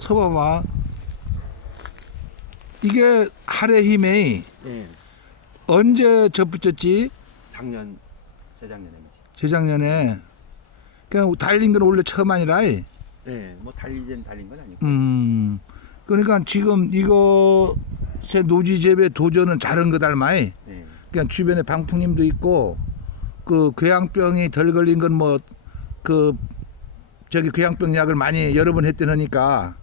서봐봐. 이게 할의 힘이 예. 언제 접붙였지? 작년 재작년에 재작년에. 그냥 달린 건 원래 처음 아니라. 이. 예. 뭐 달리진 달린 건 아니고. 음. 그러니까 지금 이거 새 노지 재배 도전은 잘한 거 닮아이. 예. 그냥 주변에 방풍님도 있고 그 괴양병이 덜 걸린 건 뭐 그 저기 괴양병 약을 많이 여러 번 했다니까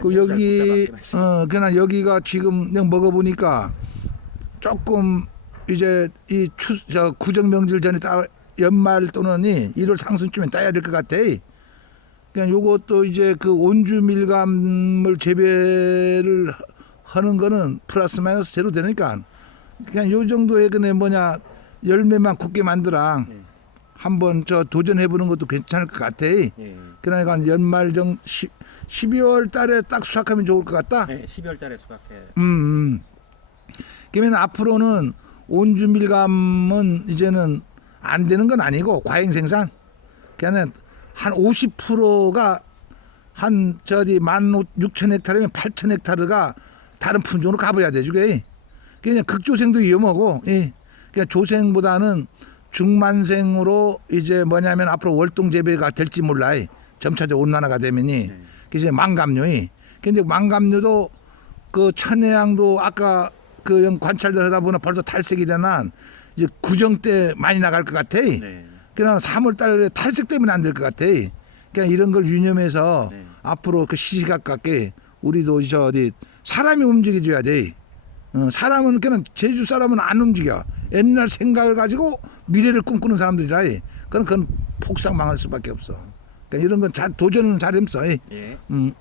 그 여기 어 그냥 여기가 지금 그냥 먹어보니까 조금 이제 이 추 저 구정 명절 전에 따 연말 또는 이 1월 상순쯤에 따야 될 것 같아. 그냥 요것도 이제 그 온주 밀감을 재배를 하는 거는 플러스 마이너스 제로 되니까 그냥 요 정도의 그네 뭐냐 열매만 굳게 만들랑 네. 한번 저 도전해 보는 것도 괜찮을 것 같아. 예. 그러니까 한 연말 정 10, 12월 달에 딱 수확하면 좋을 것 같다. 예. 12월 달에 수확해. 음, 음. 그러면 앞으로는 온주 밀감은 이제는 안 되는 건 아니고 과잉 생산. 그냥 한 50%가 한 저기 만 6천 헥타르면 8천 헥타르가 다른 품종으로 가봐야 돼 주게. 그냥 극조생도 위험하고, 예. 그냥 조생보다는 중만생으로 이제 뭐냐면 앞으로 월동 재배가 될지 몰라. 점차적 온난화가 되면이. 네. 그래서 망감류이. 근데 망감류도 그 천혜향도 아까 그영 관찰들 하다 보면 벌써 탈색이 되나 이제 구정 때 많이 나갈 것 같아. 네. 그냥 3월 달에 탈색 때문에 안 될 것 같아. 그냥 이런 걸 유념해서 네. 앞으로 그 시시각각에 우리도 저 어디 사람이 움직여줘야 돼. 어, 사람은 그냥 제주 사람은 안 움직여. 옛날 생각을 가지고 미래를 꿈꾸는 사람들이라. 그건 그건 폭삭 망할 수밖에 없어. 그러니까 이런 건 잘 도전은 잘했어. 예. 음,